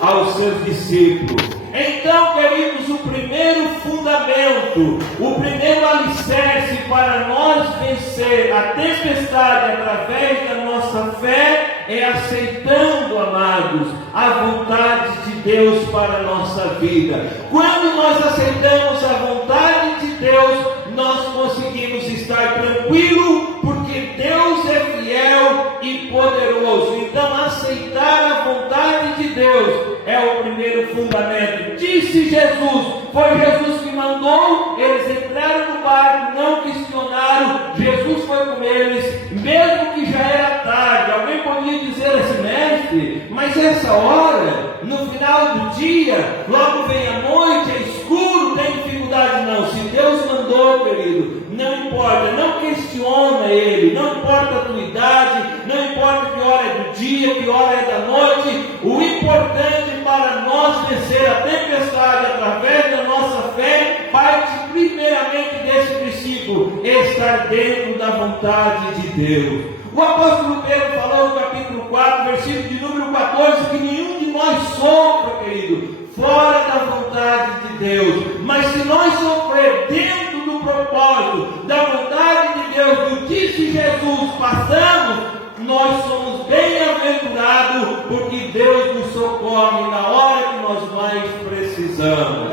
aos seus discípulos. Então, queridos, o primeiro fundamento, o primeiro alicerce para nós vencer a tempestade através da nossa fé é aceitando, amados, a vontade de Deus para a nossa vida. Quando nós aceitamos a vontade de Deus, nós conseguimos estar tranquilos, porque Deus é fiel e poderoso. Então, aceitar a vontade de Deus é o primeiro fundamento. Disse Jesus, foi Jesus que mandou, eles entraram no barco, não questionaram, Jesus foi com eles, mesmo que já era tarde. Alguém podia dizer assim, mestre, mas essa hora, no final do dia, logo vem a noite, é escuro, tem dificuldade? Não, se Deus mandou, querido, não importa, não questiona Ele, não importa a tua idade, não importa que hora é do dia, que hora é da noite, o importante para nós vencer a tempestade através da nossa fé, parte primeiramente desse princípio, estar dentro da vontade de Deus. O apóstolo Pedro falou no capítulo 4, versículo de número 14, que nenhum de nós sofra, querido, fora da vontade de Deus. Mas se nós sofrer dentro do propósito, da vontade de Deus, do disse Jesus, passamos, nós somos bem-aventurados, porque Deus nos socorre na hora que nós mais precisamos.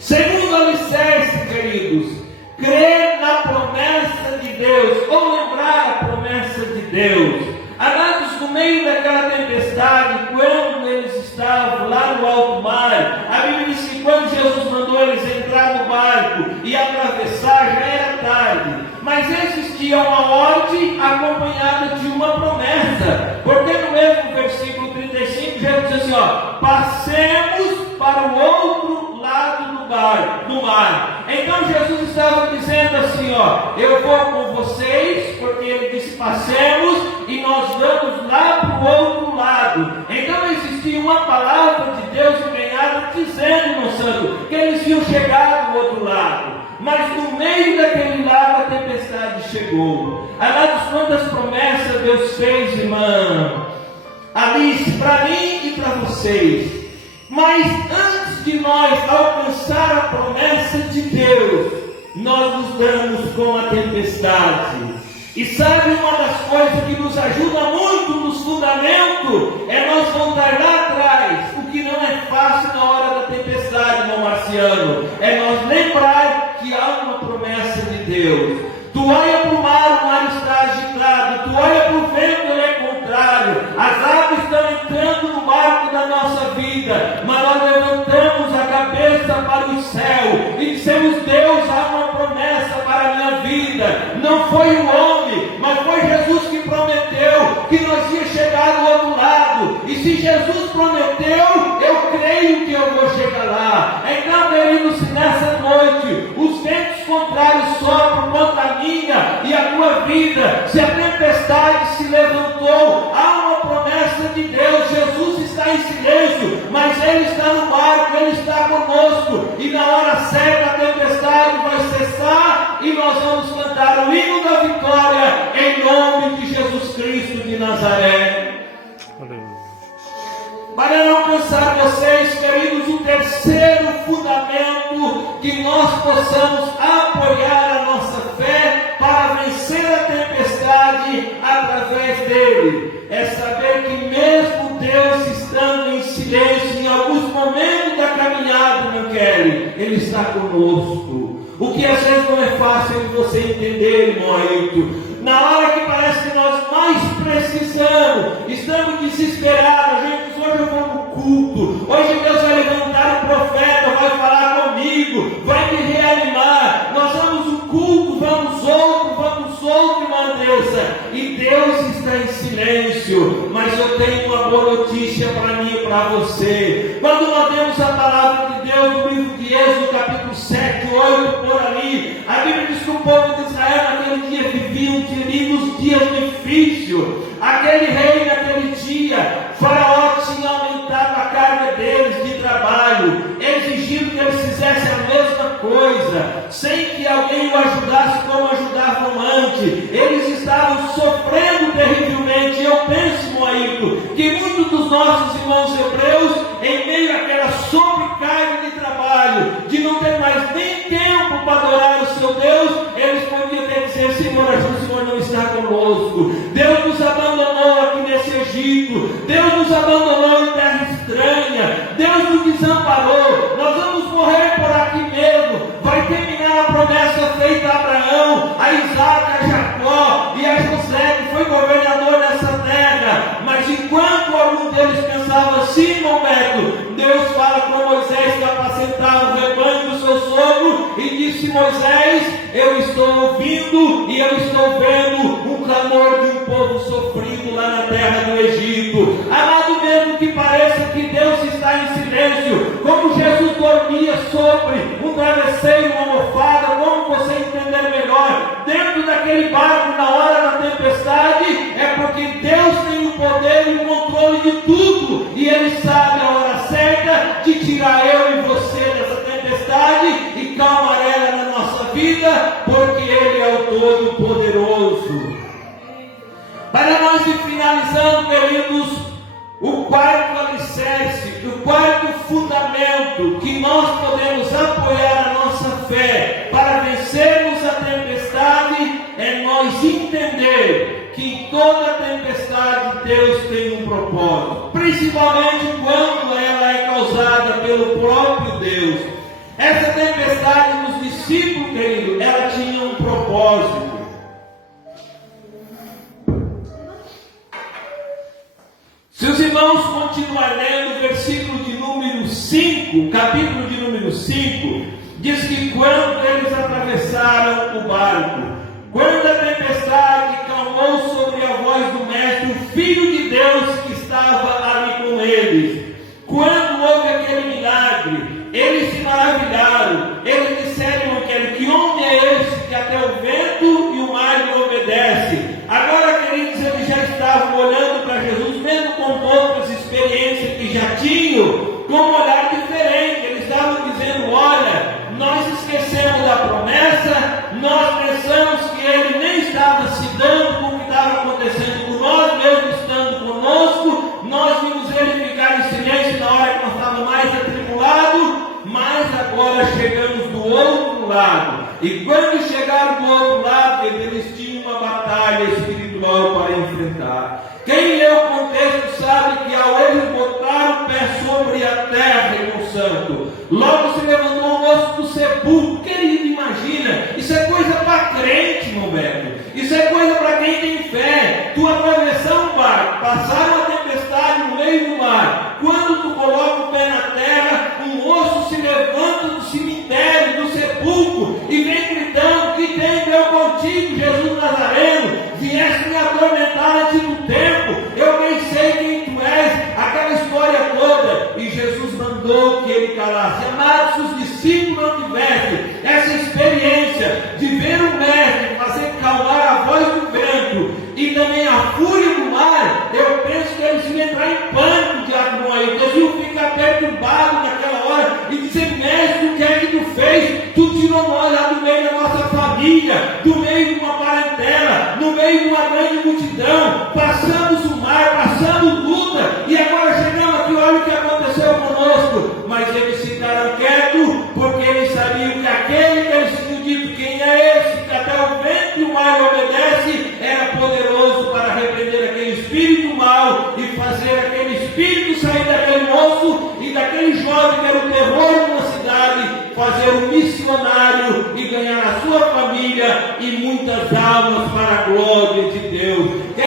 Segundo alicerce, queridos, crer na promessa de Deus, ou lembrar a promessa de Deus. Amados, no meio daquela tempestade, quando eles estavam lá no alto mar, a Bíblia diz que quando Jesus mandou eles entrar no barco e atravessar, já era tarde. Mas existia uma ordem acompanhada de uma promessa, porque no mesmo versículo 35, Jesus diz assim, passemos para o outro lado do mar. Então Jesus estava dizendo assim, eu vou com vocês, porque ele disse passemos, e nós vamos lá para o outro lado. Então existia uma palavra de Deus empenhada dizendo, meu santo, que eles iam chegar do outro lado. Mas no meio daquele lado a tempestade chegou. Amados, quantas promessas Deus fez, irmã Alice, para mim e para vocês. Mas antes de nós alcançar a promessa de Deus, nós nos damos com a tempestade. E sabe uma das coisas que nos ajuda muito nos fundamentos? É nós voltar lá atrás, o que não é fácil na hora da tempestade, irmão Marciano. É nós lembrar que há uma promessa de Deus. Tu olha para o mar está agitado. Tu olha para o vento, ele é contrário. As águas estão entrando no barco da nossa vida. Mas nós levantamos a cabeça para o céu e dissemos, Deus, há uma promessa para a minha vida. Não foi o homem, mas foi Jesus que prometeu que nós ia chegar do outro lado. E se Jesus prometeu, eu creio que eu vou chegar lá. Então, queridos, nessa noite, os ventos contrários sopram contra a minha e a tua vida. Se a tempestade se levantou, há uma promessa de Deus. Jesus está em silêncio, mas Ele está no barco, Ele está conosco. E na hora certa a tempestade vai cessar e nós vamos cantar o hino da vitória em nome de Jesus Cristo de Nazaré. Para não cansar vocês, queridos, o terceiro fundamento que nós possamos apoiar a nossa fé para vencer a tempestade através dele, é saber que mesmo Deus estando em silêncio, em alguns momentos da caminhada, meu querido, Ele está conosco. O que às vezes não é fácil de você entender, irmão Ailton. Na hora que parece que nós mais precisamos, estamos desesperados, gente, hoje eu vou no culto, hoje Deus vai levantar um profeta, vai falar comigo, vai me reanimar, nós vamos no culto, vamos outro, irmã Andressa, e Deus está em silêncio. Mas eu tenho uma boa notícia para mim e para você. Quando nós temos a palavra de Deus no livro de Êxodo, capítulo 7, 8, por ali, a Bíblia diz que o povo de Israel naquele dia vivia uns dias difíceis. Aquele rei naquele dia, Faraó tinha aumentado a carga deles de trabalho, exigindo que eles fizessem a mesma coisa, sem que alguém o ajudasse como ajudavam antes. Eles estavam sofrendo terrivelmente. Eu penso, Moaíto, que muitos dos nossos irmãos hebreus estava assim, irmão Beto. Deus fala com Moisés que apacentava o rebanho do seu sogro e disse: Moisés, eu estou ouvindo e eu estou vendo o clamor de um povo sofrido lá na terra do Egito. Amado, mesmo que pareça que Deus está em silêncio, como Jesus dormia sobre um travesseiro, uma almofada, como você entender melhor, dentro daquele barco na hora da tempestade, é porque Deus tem o poder e o controle de tudo, e Ele sabe a hora certa de tirar eu e você dessa tempestade e calmar ela na nossa vida, porque Ele é o Todo-Poderoso. Para nós ir finalizando, queridos, o quarto alicerce, o quarto fundamento que nós podemos apoiar a nossa fé para vencermos a tempestade é nós entender que em toda tempestade Deus tem um propósito, principalmente quando ela é causada pelo próprio Deus. Essa tempestade dos discípulos, querido, ela tinha um propósito. Se os irmãos continuarem lendo o versículo de número 5, capítulo de número 5, diz que quando eles atravessaram o barco, quando a tempestade clamou sobre a voz do Mestre, o Filho de Deus que estava ali com eles, quando houve aquele milagre, eles se maravilharam, eles disseram que homem é esse que até o vento e o mar lhe obedecem? Agora, queridos, eles já estavam olhando para Jesus, mesmo com poucas experiências que já tinham, com um olhar diferente. Eles estavam dizendo: olha, nós esquecemos da promessa, nós pensamos que Ele nem estava se dando com o que estava acontecendo com nós, mesmo estando conosco, nós vimos Ele ficar em silêncio na hora que nós estávamos mais atribulados, mas agora chegamos do outro lado. E quando chegaram do outro lado, eles tinham uma batalha espiritual para enfrentar. Quem lê o contexto sabe que ao eles botar o pé sobre a terra, irmão santo, logo se levantou o moço do sepulcro. Querido, imagina, isso é coisa para crente, irmão Beto. Isso é coisa para quem tem fé. Tu atravessar um barco, passar uma tempestade no meio do mar, quando tu coloca o pé na terra, um moço se levanta do cemitério, do sepulcro, e vem gritando: que tem eu contigo, Jesus Nazareno? Vieste me atormentar antes do tempo, eu bem sei quem tu és, aquela história toda. E Jesus mandou que ele calasse. Amados, se os discípulos não tivessem essa experiência de ver o Mestre fazer calar a voz do vento e também a fúria do mar, eu penso que eles iam entrar em pânico de Adão. Eles iam ficar perturbados naquela hora e dizer: Mestre, o que é que tu fez? Tu tirou nós lá do meio da nossa família, do meio de uma parentela, no meio de uma grande multidão, passamos o mar, passamos luta, e agora chegamos aqui, olha o que aconteceu conosco. Mas eles ficaram quietos, porque eles sabiam que aquele que eles tinham dito: quem é esse que até o vento e o mar obedece, era poderoso para repreender aquele espírito mau e fazer aquele espírito sair daquele moço e daquele jovem que era o terror de uma cidade, fazer um missionário e ganhar a sua família e muitas almas para a glória de Deus.